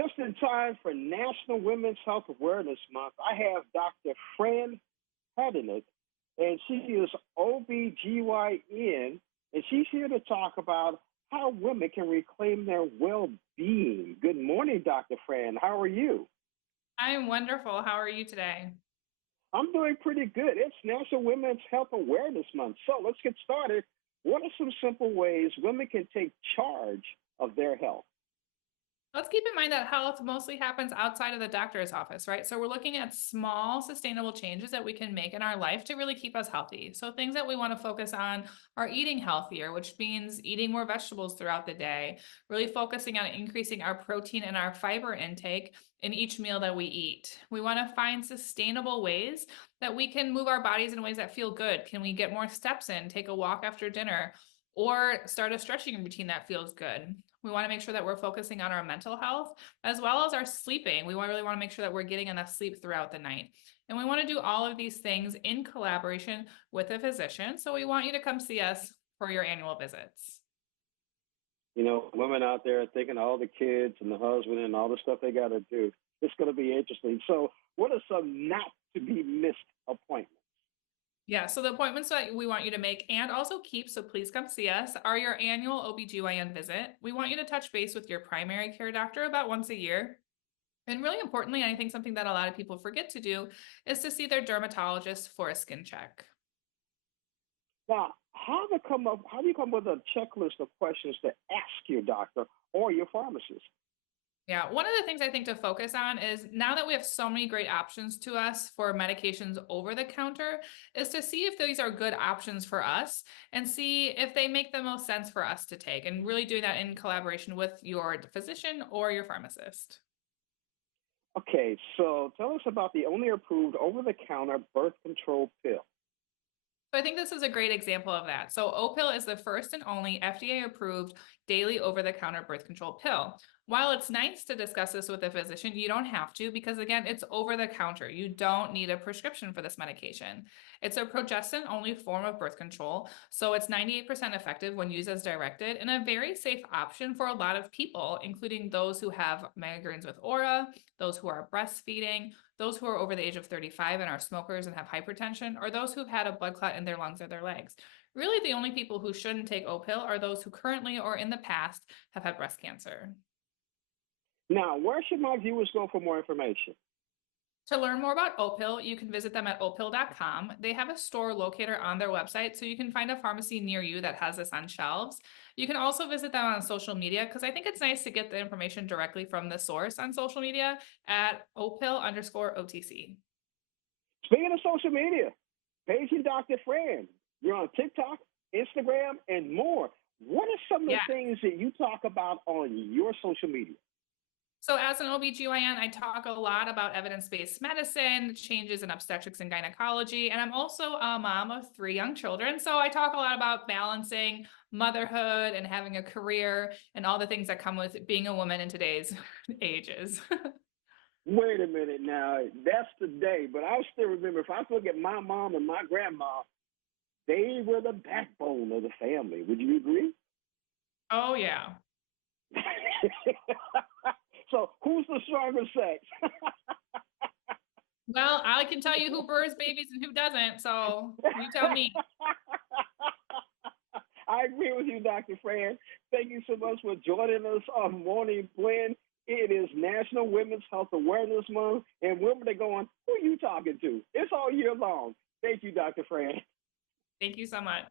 Just in time for National Women's Health Awareness Month, I have Dr. Fran Haydanek, and she is OB-GYN, and she's here to talk about how women can reclaim their well-being. Good morning, Dr. Fran. How are you? I'm wonderful. How are you today? I'm doing pretty good. It's National Women's Health Awareness Month, so let's get started. What are some simple ways women can take charge of their health? Let's keep in mind that health mostly happens outside of the doctor's office, right? So we're looking at small, sustainable changes that we can make in our life to really keep us healthy. So things that we want to focus on are eating healthier, which means eating more vegetables throughout the day, really focusing on increasing our protein and our fiber intake in each meal that we eat. We want to find sustainable ways that we can move our bodies in ways that feel good. Can we get more steps in, take a walk after dinner, or start a stretching routine that feels good? We want to make sure that we're focusing on our mental health as well as our sleeping. We really want to make sure that we're getting enough sleep throughout the night. And we want to do all of these things in collaboration with a physician. So we want you to come see us for your annual visits. You know, women out there thinking all the kids and the husband and all the stuff they got to do. It's going to be interesting. So, what are some not to be missed appointments? Yeah, so the appointments that we want you to make and also keep, so please come see us, are your annual OB-GYN visit. We want you to touch base with your primary care doctor about once a year. And really importantly, I think something that a lot of people forget to do is to see their dermatologist for a skin check. Now, how do you come up with a checklist of questions to ask your doctor or your pharmacist? Yeah, one of the things I think to focus on is now that we have so many great options to us for medications over the counter, is to see if these are good options for us and see if they make the most sense for us to take, and really doing that in collaboration with your physician or your pharmacist. Okay, so tell us about the only approved over-the-counter birth control pill. So I think this is a great example of that. So Opill is the first and only FDA-approved daily over-the-counter birth control pill. While it's nice to discuss this with a physician, you don't have to because, again, it's over-the-counter. You don't need a prescription for this medication. It's a progestin-only form of birth control, so it's 98% effective when used as directed and a very safe option for a lot of people, including those who have migraines with aura, those who are breastfeeding, those who are over the age of 35 and are smokers and have hypertension, or those who've had a blood clot in their lungs or their legs. Really, the only people who shouldn't take Opill are those who currently or in the past have had breast cancer. Now, where should my viewers go for more information? To learn more about Opill, you can visit them at opill.com. They have a store locator on their website, so you can find a pharmacy near you that has this on shelves. You can also visit them on social media because I think it's nice to get the information directly from the source on social media at opill_OTC. Speaking of social media, paging Dr. Fran. You're on TikTok, Instagram, and more. What are some of Yeah. the things that you talk about on your social media? So as an OB-GYN, I talk a lot about evidence-based medicine, changes in obstetrics and gynecology, and I'm also a mom of 3 young children. So I talk a lot about balancing motherhood and having a career and all the things that come with being a woman in today's ages. Wait a minute now. That's the day, but I still remember if I look at my mom and my grandma, they were the backbone of the family. Would you agree? Oh, yeah. So, who's the stronger sex? Well, I can tell you who births babies and who doesn't, so you tell me. I agree with you, Dr. Fran. Thank you so much for joining us on Morning Blend. It is National Women's Health Awareness Month, and women are going, who are you talking to? It's all year long. Thank you, Dr. Fran. Thank you so much.